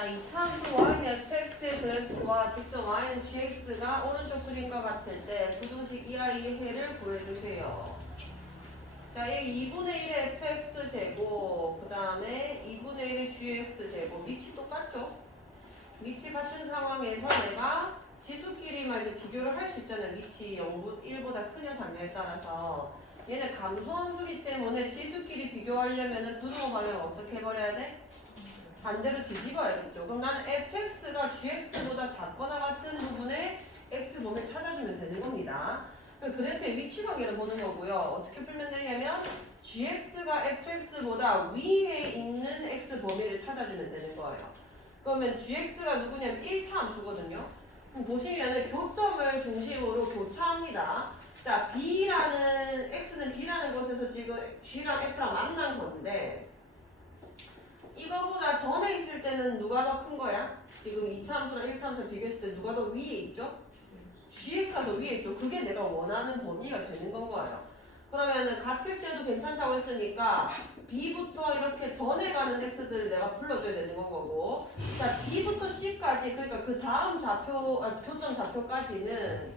자, 이 참수 y는 fx의 그래프와 직선 y는 gx가 오른쪽 그림과 같을 때 부등식 이하의 해를 구해주세요. 자, 이 2분의 1의 fx 제곱, 그 다음에 2분의 1의 gx 제곱, 위치 똑같죠? 위치 같은 상황에서 내가 지수끼리만 이제 비교를 할 수 있잖아요. 위치 0보, 1보다 크냐 작냐에 따라서. 얘는 감소함수기 때문에 지수끼리 비교하려면은 부등호 방향을 어떻게 해버려야 돼? 반대로 뒤집어야겠죠. 그럼 나는 fx가 gx보다 작거나 같은 부분에 x 범위를 찾아주면 되는 겁니다. 그럼 그래프의 위치 관계를 보는 거고요. 어떻게 풀면 되냐면 gx가 fx보다 위에 있는 x 범위를 찾아주면 되는 거예요. 그러면 gx가 누구냐면 1차 함수거든요. 그럼 보시면은 교점을 중심으로 교차합니다. 자, b라는 x는 b라는 곳에서 지금 g랑 f랑 만난 건데 이거보다 전에 있을 때는 누가 더 큰 거야? 지금 2차 함수랑 1차 함수를 비교했을 때 누가 더 위에 있죠? gx가 더 위에 있죠. 그게 내가 원하는 범위가 되는 건 거예요. 그러면은 같을 때도 괜찮다고 했으니까 b부터 이렇게 전에 가는 x들을 내가 불러줘야 되는 건 거고 자 b부터 c까지 그러니까 그 다음 좌표 아, 교점 좌표까지는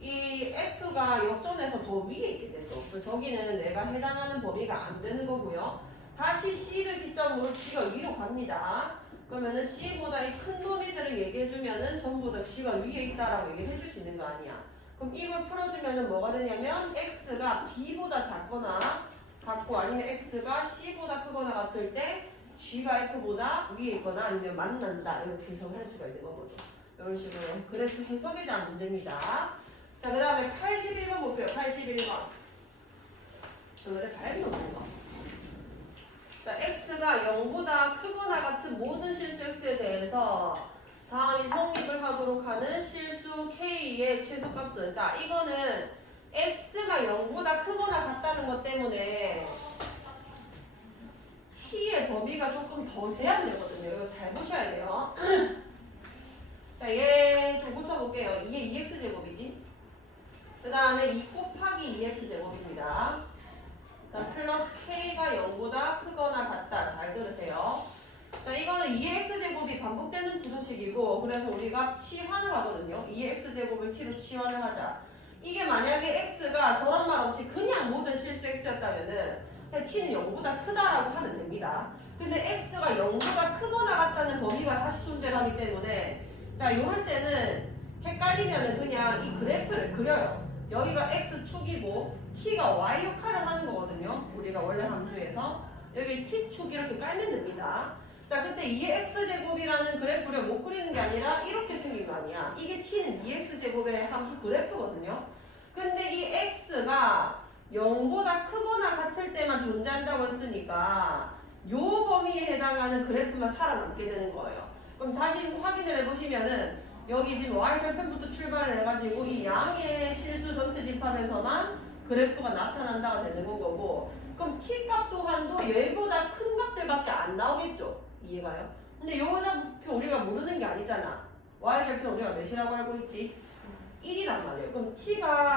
이 f가 역전해서 더 위에 있게 되죠. 저기는 내가 해당하는 범위가 안 되는 거고요. 다시 c를 기점으로 g가 위로 갑니다. 그러면은 c보다 이큰 범위들을 얘기해주면은 전부 다 g가 위에 있다라고 얘기해 줄 수 있는 거 아니야. 그럼 이걸 풀어주면은 뭐가 되냐면 x가 b보다 작거나 같고 아니면 x가 c보다 크거나 같을 때 g가 f보다 위에 있거나 아니면 만난다 이렇게 해석을 할 수가 있는 거죠. 이런 식으로 그래프 해석에 대한 문제입니다. 자, 그 다음에 81번 볼게요. 81번. 왜밝 자, x가 0보다 크거나 같은 모든 실수 x에 대해서 다음이 성립을 하도록 하는 실수 k의 최소값은 자, 이거는 x가 0보다 크거나 같다는 것 때문에 t의 범위가 조금 더 제한되거든요. 이거 잘 보셔야 돼요. 자, 얘 좀 고쳐볼게요. 이게 2x 제곱이지? 그 다음에 2 곱하기 2x 제곱입니다. 자, 플러스 k가 0보다 크거나 같다. 잘 들으세요. 자, 이거는 2x 제곱이 반복되는 부등식이고, 그래서 우리가 치환을 하거든요. 2x 제곱을 t로 치환을 하자. 이게 만약에 x가 저런 말 없이 그냥 모든 실수 x였다면은 t는 0보다 크다라고 하면 됩니다. 근데 x가 0보다 크거나 같다는 범위가 다시 존재하기 때문에 자, 이럴 때는 헷갈리면은 그냥 이 그래프를 그려요. 여기가 x축이고 t가 y 역할을 하는 거거든요. 우리가 원래 함수에서 여기 t축 이렇게 깔면 됩니다. 자, 그때 2x 제곱이라는 그래프를 못 그리는 게 아니라 이렇게 생긴 거 아니야. 이게 t는 2x 제곱의 함수 그래프거든요. 근데 이 x가 0보다 크거나 같을 때만 존재한다고 했으니까 요 범위에 해당하는 그래프만 살아남게 되는 거예요. 그럼 다시 확인을 해보시면은 여기 지금 y절편부터 출발을 해가지고 이 양의 실수 전체 집합에서만 그래프가 나타난다가 되는 건 거고 그럼 t 값 또한도 얘보다 큰 값들밖에 안 나오겠죠 이해가요? 근데 요 좌표 우리가 모르는 게 아니잖아 y절편 우리가 몇이라고 알고 있지? 1이란 말이에요 그럼 t가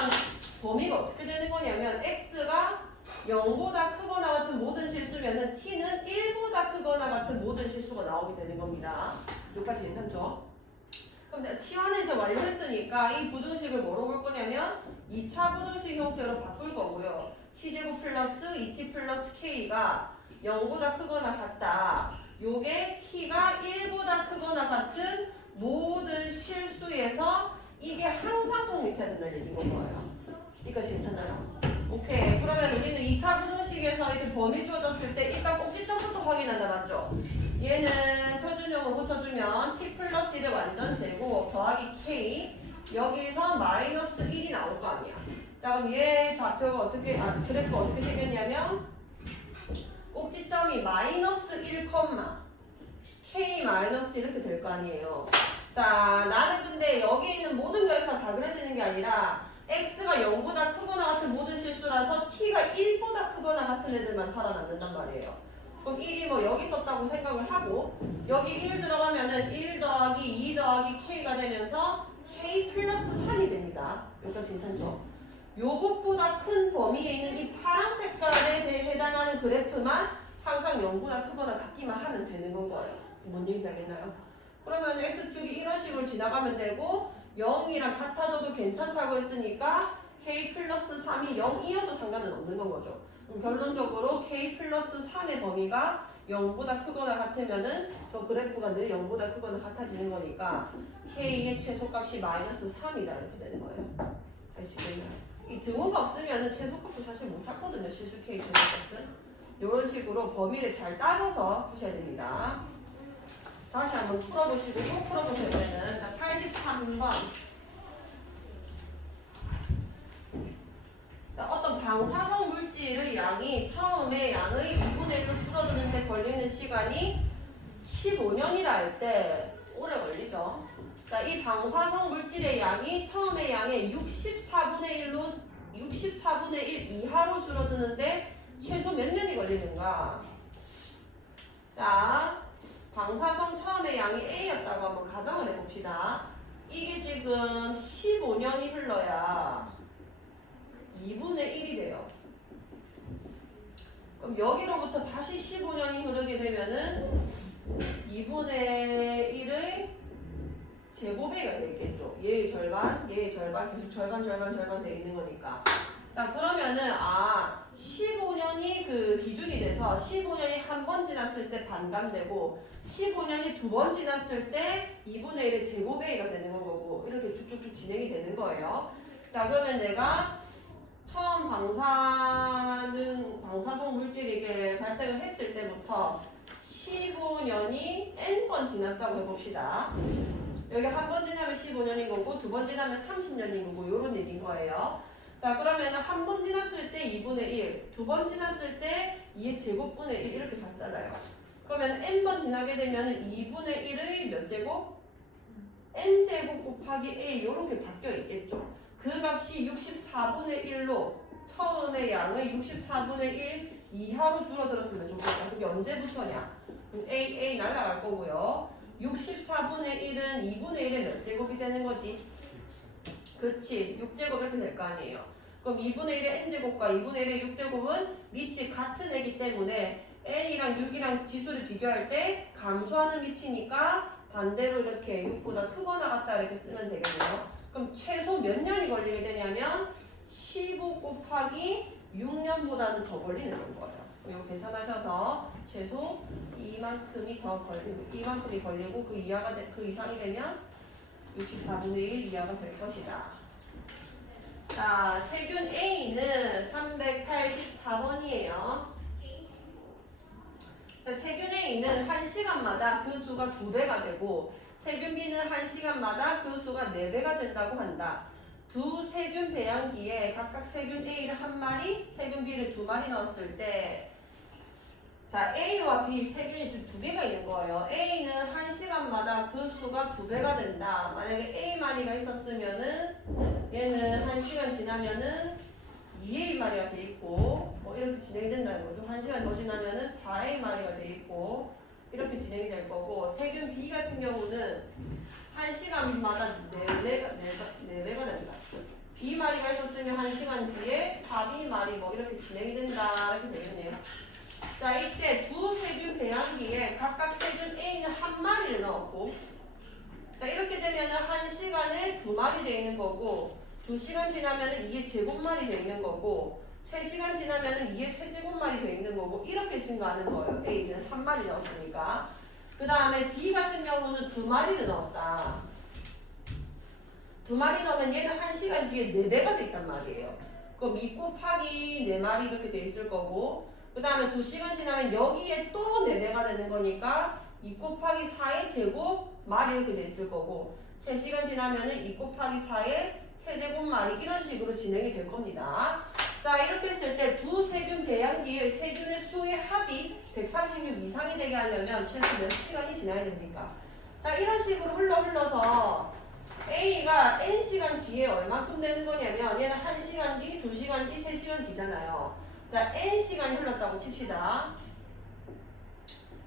범위가 어떻게 되는 거냐면 x가 0보다 크거나 같은 모든 실수면은 t는 1보다 크거나 같은 모든 실수가 나오게 되는 겁니다 여기까지 괜찮죠? 그럼 치환을 이제 완료했으니까 이 부등식을 뭐로 볼 거냐면 2차 부등식 형태로 바꿀 거고요. t제곱 플러스 2t 플러스 k가 0보다 크거나 같다. 요게 t가 1보다 크거나 같은 모든 실수에서 이게 항상 성립해야 된다는 얘기인 거예요. 이거 괜찮아요? 오케이. 그러면 우리는 2차 부등식에서 이렇게 범위 주어졌을 때 일단 꼭지점부터 확인한다 맞죠? 얘는 표준형으로 고쳐주면 t 플러스 1의 완전 제곱 더하기 k 여기서 마이너스 1이 나올 거 아니야. 자 그럼 얘 좌표가 어떻게 아 그래프가 어떻게 생겼냐면 꼭지점이 마이너스 1, k 마이너스 이렇게 될 거 아니에요. 자 나는 근데 여기 있는 모든 결과 다 그려지는 게 아니라 x가 0보다 크거나 같은 모든 실수라서 t가 1보다 크거나 같은 애들만 살아남는단 말이에요. 그럼 1이 뭐 여기 있었다고 생각을 하고 여기 1 들어가면은 1 더하기 2 더하기 k가 되면서 k 플러스 3이 됩니다. 여기까지 괜찮죠? 요것보다 큰 범위에 있는 이 파란 색깔에 해당하는 그래프만 항상 0보다 크거나 같기만 하면 되는 건 거예요. 뭔 얘기인지 알겠나요? 그러면 x축이 이런 식으로 지나가면 되고 0이랑 같아져도 괜찮다고 했으니까 k 플러스 3이 0이어도 상관은 없는 건 거죠. 그럼 결론적으로 k 플러스 3의 범위가 0보다 크거나 같으면은 저 그래프가 늘 0보다 크거나 같아지는 거니까 k의 최소값이 마이너스 3이다 이렇게 되는 거예요. 알 수 있겠나요? 이 등호가 없으면은 최소값도 사실 못 찾거든요. 실수 k 최소값은. 이런 식으로 범위를 잘 따져서 푸셔야 됩니다. 다시 한번 풀어보시고 꼭 풀어보셔야 되는 83번. 어떤 방사성 물질의 양이 처음에 양의 2분의 1로 줄어드는데 걸리는 시간이 15년이라 할 때 오래 걸리죠. 자, 이 방사성 물질의 양이 처음에 양의 64분의 1로 64분의 1 이하로 줄어드는데 최소 몇 년이 걸리는가? 자, 방사성 처음에 양이 A였다고 한번 가정을 해봅시다. 이게 지금 15년이 흘러야 2분의 1이 돼요. 그럼 여기로부터 다시 15년이 흐르게 되면은 2분의 1의 제곱배가 되겠죠. 얘의 절반, 얘의 절반, 계속 절반, 절반, 절반 돼 있는 거니까. 자, 그러면은, 아, 15년이 그 기준이 돼서 15년이 한 번 지났을 때 반감되고 15년이 두 번 지났을 때 2분의 1의 제곱배가 되는 거고, 이렇게 쭉쭉쭉 진행이 되는 거예요. 자, 그러면 내가 처음 방사능, 방사성 물질이 발생을 했을 때부터 15년이 n번 지났다고 해봅시다. 여기 한 번 지나면 15년인 거고 두 번 지나면 30년인 거고 요런 얘기인 거예요. 자 그러면은 한번 지났을 때 2분의 1, 두 번 지났을 때 2의 제곱분의 1 이렇게 같잖아요. 그러면 n번 지나게 되면은 2분의 1의 몇 제곱? n제곱 곱하기 a 이렇게 바뀌어 있겠죠. 그 값이 64분의 1로 처음에 양의 64분의 1 이하로 줄어들었으면 좋겠다. 그게 언제부터냐? a, a 날라갈 거고요. 64분의 1은 2분의 1의 몇 제곱이 되는 거지? 그치. 6제곱 이렇게 될 거 아니에요. 그럼 2분의 1의 n제곱과 2분의 1의 6제곱은 밑이 같은 애기 때문에 n이랑 6이랑 지수를 비교할 때 감소하는 밑이니까 반대로 이렇게 6보다 크거나 같다 이렇게 쓰면 되겠네요. 그럼 최소 몇 년이 걸리게 되냐면 15 곱하기 6년보다는 더 걸리는 거예요. 이거 계산하셔서 최소 이만큼이 더 걸리고 이만큼이 걸리고 그 이하가 되, 그 이상이 되면 64분의 1 이하가 될 것이다. 자, 세균 A는 384번이에요. 자, 세균 A는 1시간마다 그 수가 2배가 되고 세균 B는 1시간마다 그 수가 4배가 된다고 한다. 두 세균 배양기에 각각 세균 A를 한 마리, 세균 B를 두 마리 넣었을 때 자, A와 B 세균이 좀두 개가 있는 거예요. A는 한 시간마다 그 수가 두 배가 된다. 만약에 A 마리가 있었으면은 얘는 한 시간 지나면은 2A 마리가 돼 있고 뭐 이렇게 진행이 된다는 거죠. 한 시간 더 지나면은 4A 마리가 돼 있고 이렇게 진행이 될 거고 세균 B 같은 경우는 한 시간마다 4배가, 4배가 된다. B 마리가 있었으면 한 시간 뒤에 4B 마리 뭐 이렇게 진행이 된다. 이렇게 되겠네요. 자, 이때 두 세균 배양기에 각각 세균 A는 한 마리를 넣었고, 자, 이렇게 되면은 한 시간에 두 마리 돼 있는 거고, 두 시간 지나면은 이게 제곱마리 돼 있는 거고, 세 시간 지나면은 이게 세 제곱마리 돼 있는 거고, 이렇게 증가하는 거예요. A는 한 마리 넣었으니까. 그 다음에 B 같은 경우는 두 마리를 넣었다. 두 마리 넣으면 얘는 한 시간 뒤에 네 배가 돼 있단 말이에요. 그럼 2 곱하기 네 마리 이렇게 돼 있을 거고, 그 다음에 2시간 지나면 여기에 또 4배가 되는 거니까 2 곱하기 4의 제곱 말이 이렇게 돼 있을 거고 3시간 지나면은 2 곱하기 4의 세제곱 말이 이런 식으로 진행이 될 겁니다. 자 이렇게 했을 때 두 세균 배양기의 세균의 수의 합이 136 이상이 되게 하려면 최소 몇 시간이 지나야 됩니까? 자 이런 식으로 흘러 흘러서 A가 N시간 뒤에 얼마큼 되는 거냐면 얘는 1시간 뒤, 2시간 뒤, 3시간 뒤잖아요. 자, n 시간이 흘렀다고 칩시다.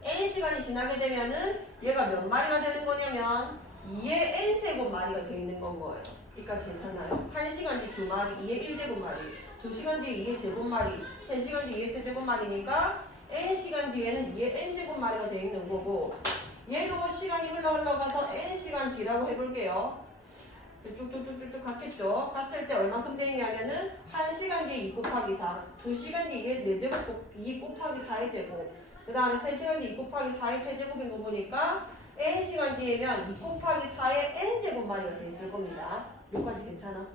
n 시간이 지나게 되면은 얘가 몇 마리가 되는 거냐면 2의 n 제곱 마리가 되어 있는 건 거예요. 그러니까 괜찮아요. 1시간 뒤 2마리, 2의 1제곱 마리, 2시간 뒤에 2의 제곱 마리, 3시간 뒤에 2의 세제곱 마리니까 n 시간 뒤에는 2의 n 제곱 마리가 되어 있는 거고 얘도 시간이 흘러 흘러가서 n 시간 뒤라고 해볼게요. 쭉쭉쭉쭉쭉 갔겠죠. 갔을 때 얼만큼 되냐면은 1시간 뒤에 2 곱하기 4, 2시간 뒤에 4제곱 곱, 2 곱하기 4의 제곱, 그 다음에 3시간 뒤에 2 곱하기 4의 세제곱인 거 보니까 n시간 뒤에면 2 곱하기 4의 n제곱 마리가 돼 있을 겁니다. 여기까지 괜찮아?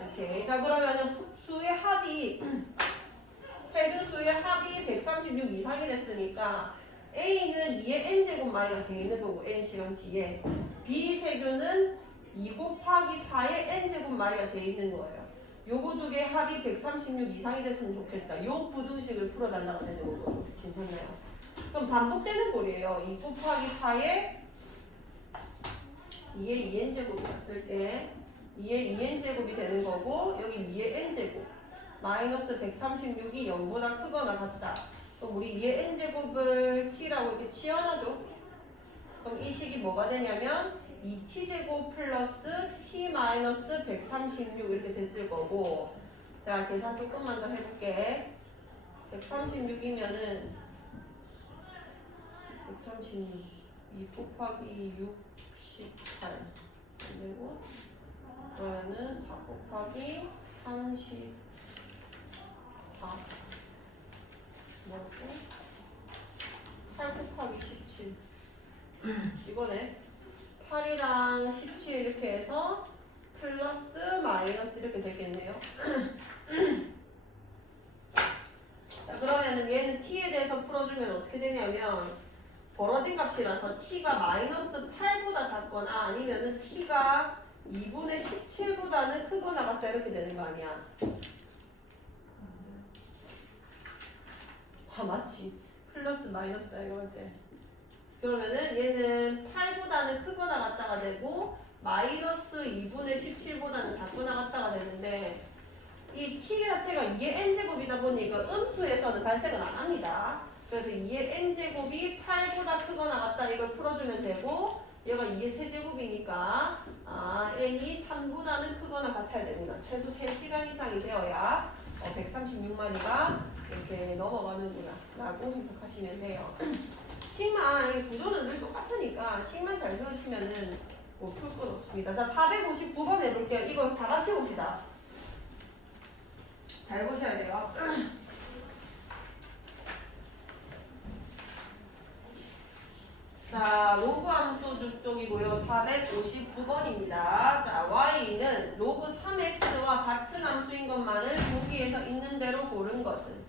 오케이. 자 그러면은 수의 합이 세균수의 합이 136 이상이 됐으니까 A는 2의 n제곱 마리가 돼 있는 거고 n시간 뒤에 B 세균은 2 곱하기 4의 n제곱 마리가 돼 있는 거예요. 요거 두 개 합이 136 이상이 됐으면 좋겠다. 요 부등식을 풀어달라고 되는 거고 괜찮나요? 그럼 반복되는 꼴이에요. 2 곱하기 4의 2의 2n제곱이 왔을 때 2의 2n제곱이 되는 거고 여기 2의 n제곱 마이너스 136이 0보다 크거나 같다. 그럼 우리 2의 n제곱을 t라고 이렇게 치환하죠. 그럼 이 식이 뭐가 되냐면 2t제곱 플러스 t 마이너스 136 이렇게 됐을 거고 자 계산 조금만 더 해볼게. 136이면은 136 2 곱하기 68 그리고 그러면은 4 곱하기 34 뭐고 8 곱하기 17 이거네 8이랑 17 이렇게 해서 플러스 마이너스 이렇게 되겠네요. 자 그러면은 얘는 t에 대해서 풀어주면 어떻게 되냐면 벌어진 값이라서 t가 마이너스 8보다 작거나 아니면은 t가 2분의 17보다는 크거나 같다 이렇게 되는 거 아니야. 아 맞지. 플러스 마이너스야 이거 이제. 그러면은 얘는 8보다는 크거나 같다가 되고 마이너스 2분의 17보다는 작거나 같다가 되는데 이 t 자체가 2의 n제곱이다 보니까 음수에서는 발생을 안 합니다. 그래서 2의 n제곱이 8보다 크거나 같다 이걸 풀어주면 되고 얘가 2의 세제곱이니까 아, n이 3보다는 크거나 같아야 되구나. 최소 3시간 이상이 되어야 136마리가 이렇게 넘어가는구나 라고 해석하시면 돼요. 식만 이 구조는 늘 똑같으니까 식만 잘 배우시면은 뭐 풀 건 없습니다. 자 459번 해볼게요. 이거 다 같이 봅시다. 잘 보셔야 돼요. 자, 로그 함수 쪽이고요. 459번입니다. 자, y는 로그 3x와 같은 함수인 것만을 보기에서 있는 대로 고른 것은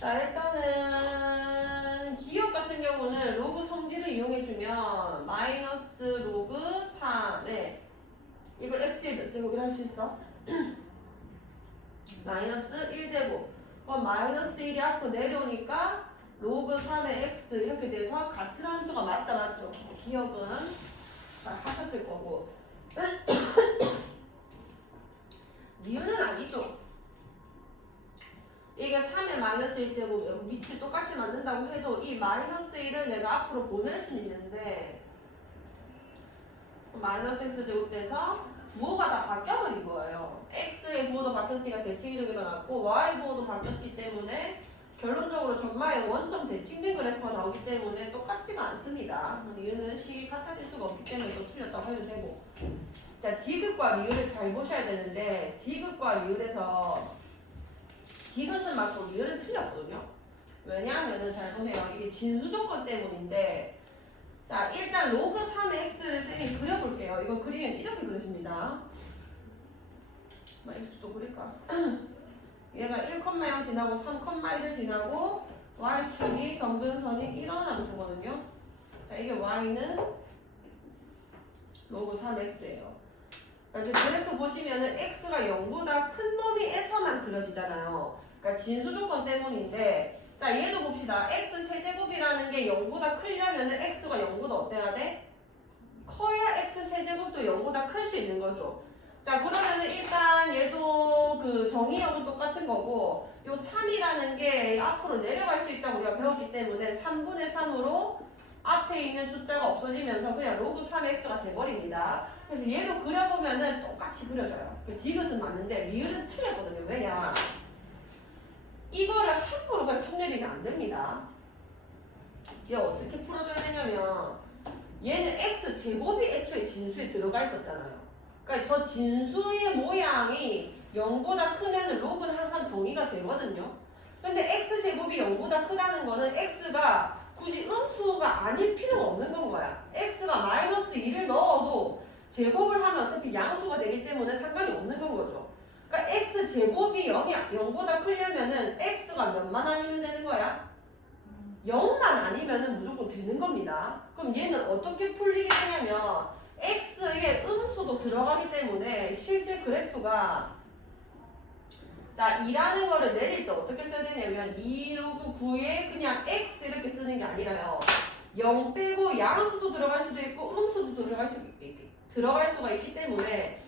자, 일단은 기억 같은 경우는 로그 성질을 이용해주면 마이너스 로그 3에 이걸 x의 몇 제곱이라 할 수 있어? 마이너스 1제곱 그럼 마이너스 1이 앞으로 내려오니까 로그 3의 x 이렇게 돼서 같은 함수가 맞다 맞죠? 기억은 잘 하셨을 거고 미유는 아니죠 이게 3의 마이너스 1제곱 위치 똑같이 만든다고 해도 이 마이너스 1을 내가 앞으로 보낼 수는 있는데 마이너스 x 제곱 돼서 부호가 다 바뀌어버린 거예요. x의 부호도 바뀌었으니까 대칭이동 일어났고 y 부호도 바뀌었기 때문에 결론적으로 전마의 원점 대칭된 그래프가 나오기 때문에 똑같지가 않습니다. 이유는 식이 같아질 수가 없기 때문에 또 틀렸다고 해도 되고 자 디귿과 리을을 잘 보셔야 되는데 디귿과 리을에서 디귿은 맞고 리을은 틀렸거든요. 왜냐하면은 잘 보세요. 이게 진수 조건 때문인데 자, 일단 로그 3의 x를 쌤이 그려볼게요. 이거 그리면 이렇게 그려집니다. 뭐 x도 그릴까? 얘가 1,0 지나고 3,1을 지나고 y축이 정근선이 일어나는 주거든요. 자, 이게 y는 로그 3x예요. 지금 그래프 보시면은 x가 0보다 큰 범위에서만 그려지잖아요. 그러니까 진수 조건 때문인데 자, 얘도 봅시다. x 세제곱이라는 게 0보다 크려면 은 x가 0보다 어때야 돼? 커야 x 세제곱도 0보다 클 수 있는 거죠. 자, 그러면은 일단 얘도 그 정의역은 똑같은 거고 요 3이라는 게 앞으로 내려갈 수 있다고 우리가 배웠기 때문에 3분의 3으로 앞에 있는 숫자가 없어지면서 그냥 로그 3x가 돼버립니다. 그래서 얘도 그려보면은 똑같이 그려져요. 그 디귿은 맞는데 리을은 틀렸거든요. 왜냐? 내리면 안 됩니다. 얘 어떻게 풀어줘야 되냐면 얘는 x 제곱이 애초에 진수에 들어가 있었잖아요. 그러니까 저 진수의 모양이 0보다 크면 로그는 항상 정의가 되거든요. 근데 x 제곱이 0보다 크다는 거는 x가 굳이 음수가 아닐 필요가 없는 건 거야. x가 마이너스 2를 넣어도 제곱을 하면 어차피 양수가 되기 때문에 상관이 없는 건 거죠. 그러니까 x 제곱이 0이 0보다 크려면은 x가 몇만 아니면 되는 거야? 0만 아니면은 무조건 되는 겁니다. 그럼 얘는 어떻게 풀리게 되냐면 x에 음수도 들어가기 때문에 실제 그래프가 자 2라는 거를 내릴 때 어떻게 써야 되냐면 2로그 9에 그냥 x 이렇게 쓰는 게 아니라요. 0 빼고 양수도 들어갈 수도 있고 음수도 들어갈 수 있, 들어갈 수가 있기 때문에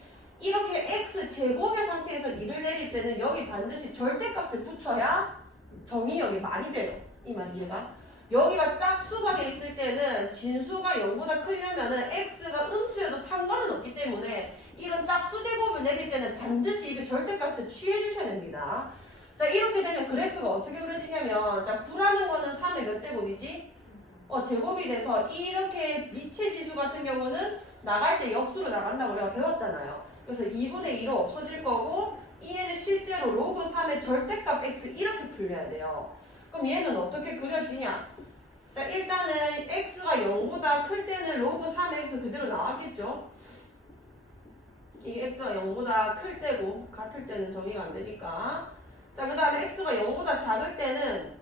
이렇게 x 제곱의 상태에서 2를 내릴 때는 여기 반드시 절대값을 붙여야 정의역이 말이 돼요. 이 말 이해가? 여기가 짝수가 돼 있을 때는 진수가 0보다 크려면은 x가 음수여도 상관은 없기 때문에 이런 짝수 제곱을 내릴 때는 반드시 이게 절대값을 취해 주셔야 됩니다. 자 이렇게 되면 그래프가 어떻게 그려지냐면 자 9라는 거는 3의 몇 제곱이지? 어 제곱이 돼서 이렇게 미체 지수 같은 경우는 나갈 때 역수로 나간다고 우리가 배웠잖아요. 그래서 2분의 2로 없어질 거고 얘는 실제로 로그 3의 절대값 x 이렇게 풀려야 돼요. 그럼 얘는 어떻게 그려지냐? 자 일단은 x가 0보다 클 때는 로그 3x 그대로 나왔겠죠? 이게 x가 0보다 클 때고 같을 때는 정의가 안 되니까 자그 다음에 x가 0보다 작을 때는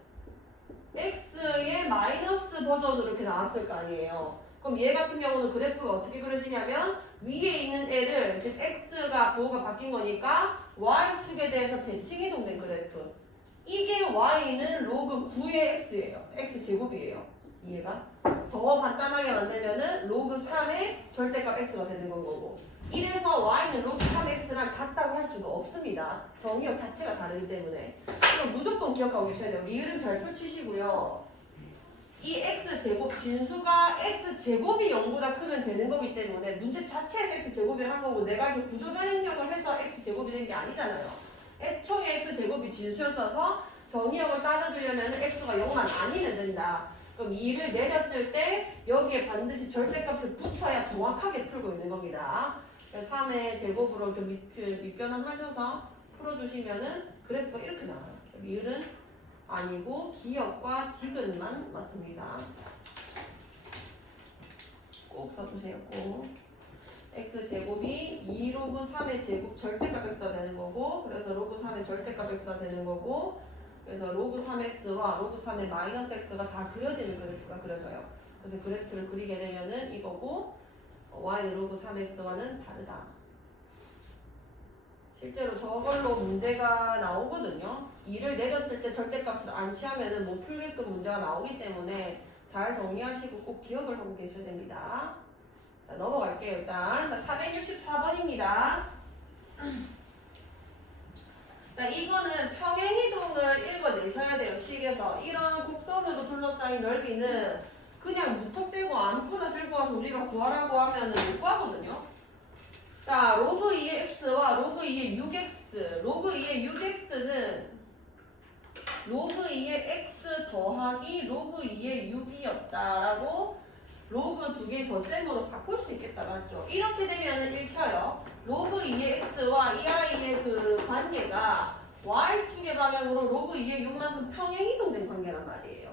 x의 마이너스 버전으로 이렇게 나왔을 거 아니에요 그럼 얘 같은 경우는 그래프가 어떻게 그려지냐면 위에 있는 애를 즉 x가 부호가 바뀐 거니까 y축에 대해서 대칭 이동된 그래프 이게 y는 로그 9의 x예요 x 제곱이에요 이해가? 더 간단하게 만들면은 로그 3의 절대값 x가 되는 건 거고 이래서 y는 로그 3x랑 같다고 할 수가 없습니다. 정의역 자체가 다르기 때문에 이거 무조건 기억하고 계셔야 돼요. 리을은 별표 치시고요. 이 x 제곱 진수가 x 제곱이 0보다 크면 되는 거기 때문에 문제 자체에서 x 제곱을 한 거고 내가 이렇게 구조 변형력을 해서 x 제곱이 된 게 아니잖아요. 애초에 x 제곱이 진수였어서 정의역을 따져주려면 x가 0만 아니면 된다. 그럼 2를 내렸을 때 여기에 반드시 절대값을 붙여야 정확하게 풀고 있는 겁니다. 3의 제곱으로 이렇게 밑, 밑변환 하셔서 풀어주시면은 그래프가 이렇게 나와요. 리을은 아니고 기역과 디귿만 맞습니다. 꼭 써주세요. 꼭. x 제곱이 2 로그 3의 제곱 절대값 x가 되는 거고 그래서 로그 3의 절대값 x가 되는 거고 그래서 로그 3x와 로그 3의 마이너스 x가 다 그려지는 그래프가 그려져요. 그래서 그래프를 그리게 되면은 이거고 어, y 로그 3x와는 다르다. 실제로 저걸로 문제가 나오거든요. 2를 내렸을 때 절대값을 안 취하면 못 풀게끔 문제가 나오기 때문에 잘 정리하시고 꼭 기억을 하고 계셔야 됩니다. 자, 넘어갈게요, 일단. 자, 464번입니다. 자, 이거는 평행이동을 읽어내셔야 돼요, 식에서. 이런 곡선으로 둘러싸인 넓이는 그냥 무턱대고 아무거나 들고 와서 우리가 구하라고 하면은 못 구하거든요. 자, 로그 2의 x와 로그 2의 6x. 로그 2의 6x는 로그 2의 x 더하기 로그 2의 6이었다라고 로그 두개 덧셈으로 바꿀 수 있겠다, 맞죠? 이렇게 되면은 읽혀요. 로그 2의 x와 이 아이의 그 관계가 y축의 방향으로 로그 2의 6만큼 평행 이동된 관계란 말이에요.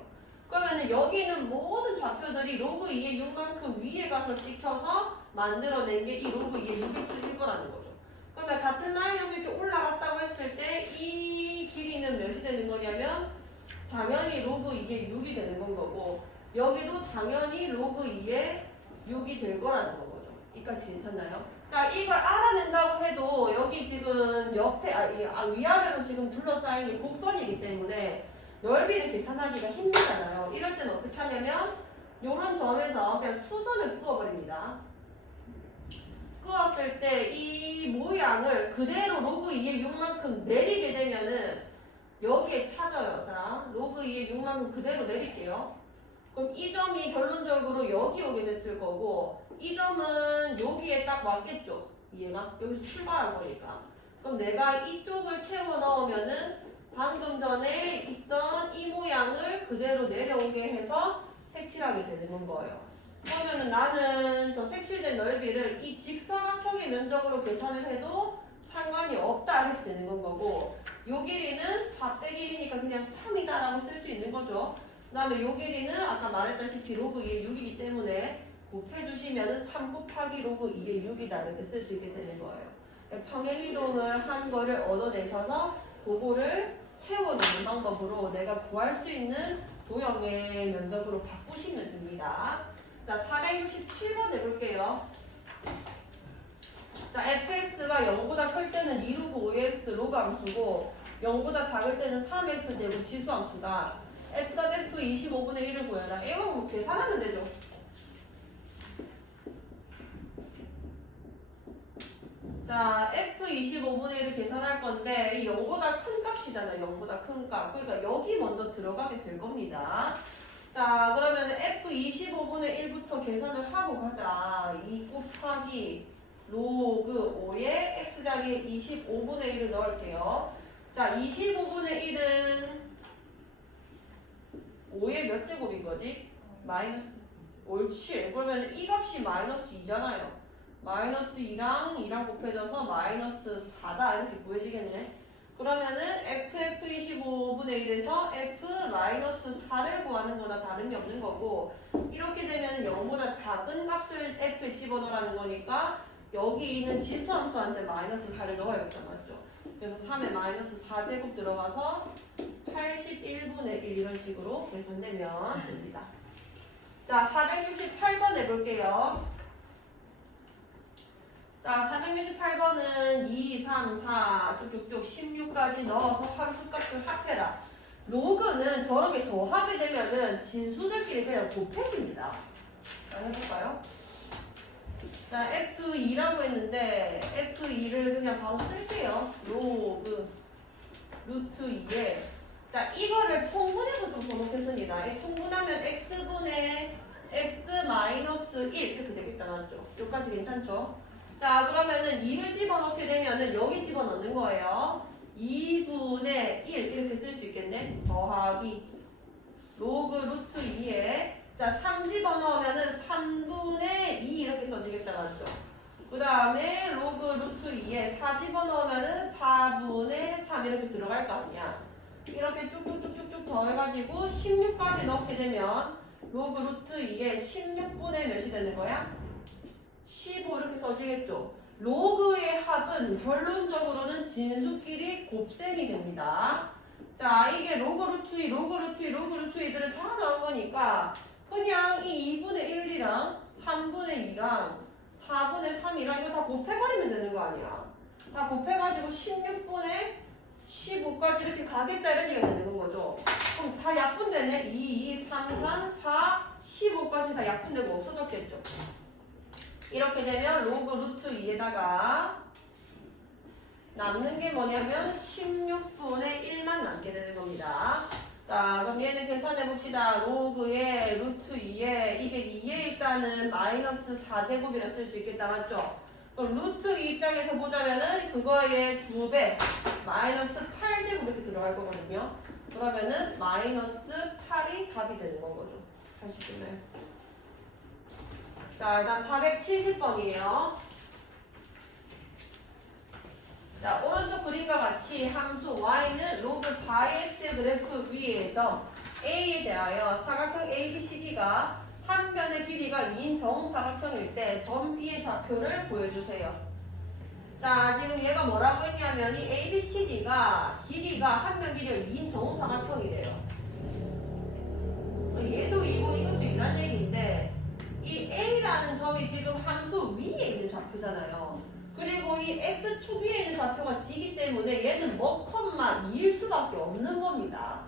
그러면은 여기는 모든 좌표들이 로그 2의 6만큼 위에 가서 찍혀서 만들어낸 게 이 로그 2의 6x일 거라는 거죠. 그러면 같은 라인에서 이렇게 올라갔다고 했을 때 이 길이는 몇이 되는 거냐면 당연히 로그 2의 6이 되는 건 거고 여기도 당연히 로그 2의 6이 될 거라는 건 거죠. 이까지 괜찮나요? 자, 이걸 알아낸다고 해도 여기 지금 옆에 아, 이, 아, 위아래로 지금 둘러싸인 이 곡선이기 때문에 넓이를 계산하기가 힘들잖아요. 이럴 때는 어떻게 하냐면 이런 점에서 그냥 수선을 그어버립니다. 그었을 때 이 모양을 그대로 로그 2의 6만큼 내리게 되면은 여기에 찾아요. 자, 로그 2의 6만큼 그대로 내릴게요. 그럼 이 점이 결론적으로 여기 오게 됐을 거고 이 점은 여기에 딱 왔겠죠. 이해가? 여기서 출발한 거니까. 그럼 내가 이쪽을 채워 넣으면은 방금 전에 있던 이 모양을 그대로 내려오게 해서 색칠하게 되는 거예요. 그러면은 나는 저 색칠된 넓이를 이 직사각형의 면적으로 계산을 해도 상관이 없다 이렇게 되는 건 거고 요 길이는 4 빼기 1이니까 그냥 3이다 라고 쓸 수 있는 거죠. 그 다음에 요 길이는 아까 말했다시피 로그 2의 6이기 때문에 곱해주시면은 3 곱하기 로그 2의 6이다 이렇게 쓸 수 있게 되는 거예요. 평행이동을 한 거를 얻어내셔서 그거를 채워넣는 방법으로 내가 구할 수 있는 도형의 면적으로 바꾸시면 됩니다. 자, 467번 해볼게요. 자, fx가 0보다 클 때는 2루그 5x 로그 함수고 0보다 작을 때는 3x 제곱 지수 함수다. f값 f 25분의 1을 구해라. 이거 뭐 계산하면 되죠. 자, f 25분의 1을 계산할 건데 이 0보다 큰 값이잖아요. 0보다 큰 값. 그러니까 여기 먼저 들어가게 될 겁니다. 자, 그러면 f 25분의 1부터 계산을 하고 가자. 2 곱하기 로그 5의 x자리에 25분의 1을 넣을게요. 자, 25분의 1은 5의 몇 제곱인 거지? 마이너스. 옳지. 그러면 이 값이 마이너스 2잖아요. 마이너스 2랑 2랑 곱해져서 마이너스 4다. 이렇게 구해지겠네. 그러면은 FF 25분의 1에서 F 마이너스 4를 구하는 거나 다름이 없는 거고 이렇게 되면 0보다 작은 값을 F에 집어넣으라는 거니까 여기 있는 지수함수한테 마이너스 4를 넣어야겠다 맞죠? 그래서 3에 마이너스 4제곱 들어가서 81분의 1 이런 식으로 계산되면 됩니다. 자 468번 해볼게요. 자 468번은 2, 3, 4 쭉쭉쭉 16까지 넣어서 함수값을 합해라. 로그는 저렇게 더하게 되면은 진수들끼리 그냥 곱해집니다. 자 해볼까요? 자, F2라고 했는데 F2를 그냥 바로 쓸게요. 로그 루트 2에 자, 이거를 통분해서 좀 번역했습니다. 이 통분하면 x분의 x 마이너스 1 이렇게 되겠다 맞죠? 여기까지 괜찮죠? 자, 그러면은 2를 집어넣게 되면은 여기 집어넣는 거예요. 2분의 1 이렇게 쓸 수 있겠네. 더하기 로그 루트 2에 자, 3 집어넣으면은 3분의 2 이렇게 써지겠다 맞죠? 그 다음에 로그 루트 2에 4 집어넣으면은 4분의 3 이렇게 들어갈 거 아니야. 이렇게 쭉쭉쭉쭉쭉 더해가지고 16까지 넣게 되면 로그 루트 2에 16분의 몇이 되는 거야? 15 써지겠죠. 로그의 합은 결론적으로는 진수끼리 곱셈이 됩니다. 자, 이게 로그 루트 2, 로그 루트 2, 로그 루트 2들을 다 넣은 거니까 그냥 이 2분의 1이랑 3분의 2랑 4분의 3이랑 이거 다 곱해버리면 되는 거 아니야. 다 곱해가지고 16분의 15까지 이렇게 가겠다 이런 얘기가 되는 거죠. 그럼 다 약분되네. 2, 2, 3, 3, 4, 15까지 다 약분되고 없어졌겠죠. 이렇게 되면 로그 루트 2에다가 남는 게 뭐냐면 16분의 1만 남게 되는 겁니다. 자, 그럼 얘는 계산해 봅시다. 로그의 루트 2에 이게 2에 일단은 마이너스 4제곱이라 쓸 수 있겠다. 맞죠? 그럼 루트 2 입장에서 보자면은 그거의 두 배, 마이너스 8제곱 이렇게 들어갈 거거든요. 그러면은 마이너스 8이 답이 되는 건 거죠. 할 수 있겠나요? 자, 일단 470번이에요. 자, 오른쪽 그림과 같이 함수 y는 로그 4x 그래프 위의 점 a에 대하여 사각형 ABCD가 한 변의 길이가 2인 정사각형일 때 점 B의 좌표를 보여주세요. 자, 지금 얘가 뭐라고 했냐면 이 ABCD가 길이가 한변 길이가 2인 정사각형이래요. 어, 얘도 이고 이것도 이란 얘기인데 이 A라는 점이 지금 함수 위에 있는 좌표잖아요. 그리고 이 X축 위에 있는 좌표가 D이기 때문에 얘는 뭐 컴마 2일 수밖에 없는 겁니다.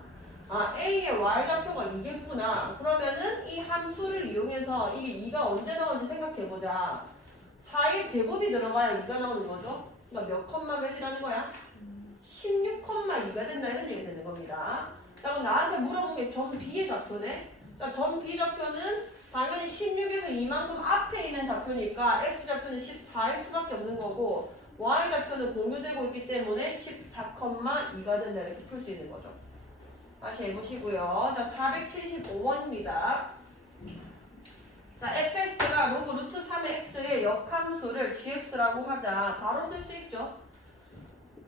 아, A의 Y 좌표가 2겠구나. 그러면은 이 함수를 이용해서 이게 2가 언제 나오는지 생각해보자. 4의 제곱이 들어가야 2가 나오는 거죠. 그러니까 몇 컴마 몇이라는 거야? 16컴마 2가 된다 이런 얘기 되는 겁니다. 자, 그럼 나한테 물어본 게 점 B의 좌표네. 자, 점 B 좌표는 당연히 16에서 이만큼 앞에 있는 좌표니까 x좌표는 14일 수밖에 없는 거고 y좌표는 공유되고 있기 때문에 14,2가 된다 이렇게 풀 수 있는 거죠. 다시 해보시고요. 자, 475번입니다. 자, fx가 로그 루트 3의 x의 역함수를 gx라고 하자. 바로 쓸 수 있죠.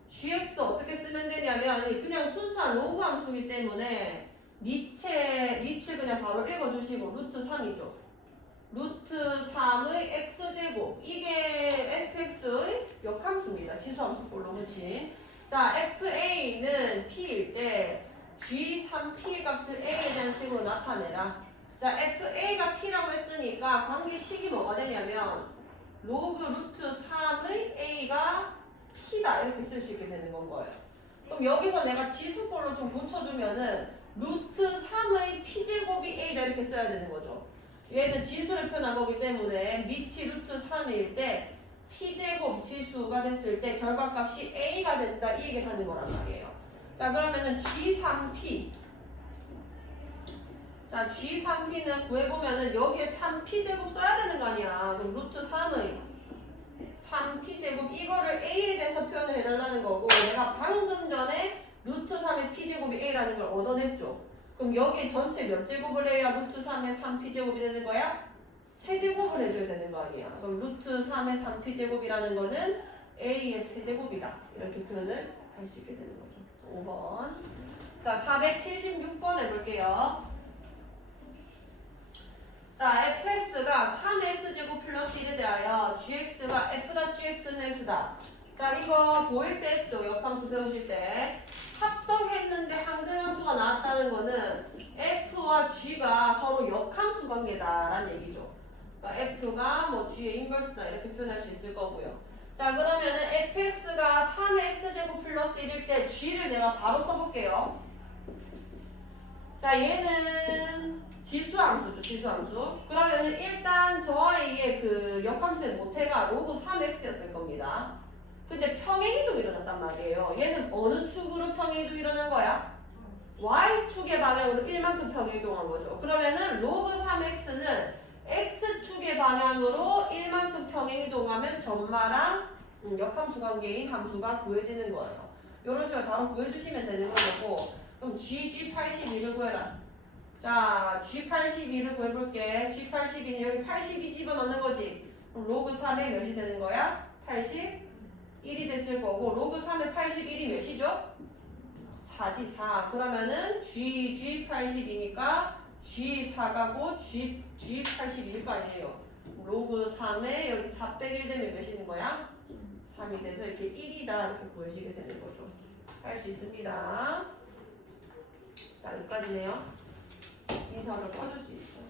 gx 어떻게 쓰면 되냐면 그냥 순수한 로그 함수이기 때문에 밑에 밑을 그냥 바로 읽어주시고 루트 3이죠. 루트 3의 x제곱 이게 fx의 역함수입니다. 지수함수 꼴로 그치? 자 fa는 p일 때 g3p 값을 a에 대한 식으로 나타내라. 자 fa가 p라고 했으니까 관계식이 뭐가 되냐면 로그 루트 3의 a가 p다 이렇게 쓸 수 있게 되는 건 거예요. 그럼 여기서 내가 지수꼴로 좀 고쳐주면은 루트 3의 p제곱이 a다 이렇게 써야 되는 거죠. 얘는 지수를 표현한 거기 때문에 밑이 루트 3일 때 p제곱 지수가 됐을 때 결과값이 a가 된다 이 얘기를 하는 거란 말이에요. 자 그러면은 g3p 자 g3p는 구해보면은 여기에 3p제곱 써야 되는 거 아니야. 그럼 루트 3의 3p제곱 이거를 a에 대해서 표현을 해달라는 거고 내가 방금 전에 루트 3의 p제곱이 a라는 걸 얻어냈죠. 그럼 여기에 전체 몇 제곱을 해야 루트 3의 3p제곱이 되는 거야? 세제곱을 해줘야 되는 거 아니야. 그럼 루트 3의 3p제곱이라는 거는 a의 세제곱이다. 이렇게 표현을 할 수 있게 되는 거죠. 5번. 자, 476번 해볼게요. 자, fx가 3x제곱 플러스 1에 대하여 gx가 f.gx는 x다. 자, 이거 보일 때 했죠. 역함수 배우실 때. 합성했는데 항등함수가 나왔다는 거는 f와 g가 서로 역함수 관계다라는 얘기죠. 그러니까 f가 뭐 g의 인버스다 이렇게 표현할 수 있을 거고요. 자, 그러면은 fx가 3의 x제곱 플러스 1일 때 g를 내가 바로 써볼게요. 자, 얘는 지수함수죠, 지수함수. 그러면은 일단 저 아이의 그 역함수의 모태가 로그 3x였을 겁니다. 근데 평행이동 일어났단 말이에요. 얘는 어느 축으로 평행이동 일어난 거야? y축의 방향으로 1만큼 평행이동한 거죠. 그러면은 로그 3x는 x축의 방향으로 1만큼 평행이동하면 전마랑 음, 역함수 관계인 함수가 구해지는 거예요. 이런 식으로 바로 구해주시면 되는 거고 그럼 GG82를 구해라. 자, G82를 구해볼게. G82는 여기 82 집어넣는 거지. 그럼 로그 3에 몇이 되는 거야? 1이 됐을 거고 로그 3에 81이 몇이죠? 4지 4 그러면은 G, G 80이니까 G 4가고 G, G 81일 거 아니에요. 로그 3에 여기 4 빼기 1 되면 몇이는 거야? 3이 돼서 이렇게 1이다 이렇게 보여지게 되는 거죠. 할 수 있습니다. 자 여기까지네요. 인사를 꺼줄 수 있어요.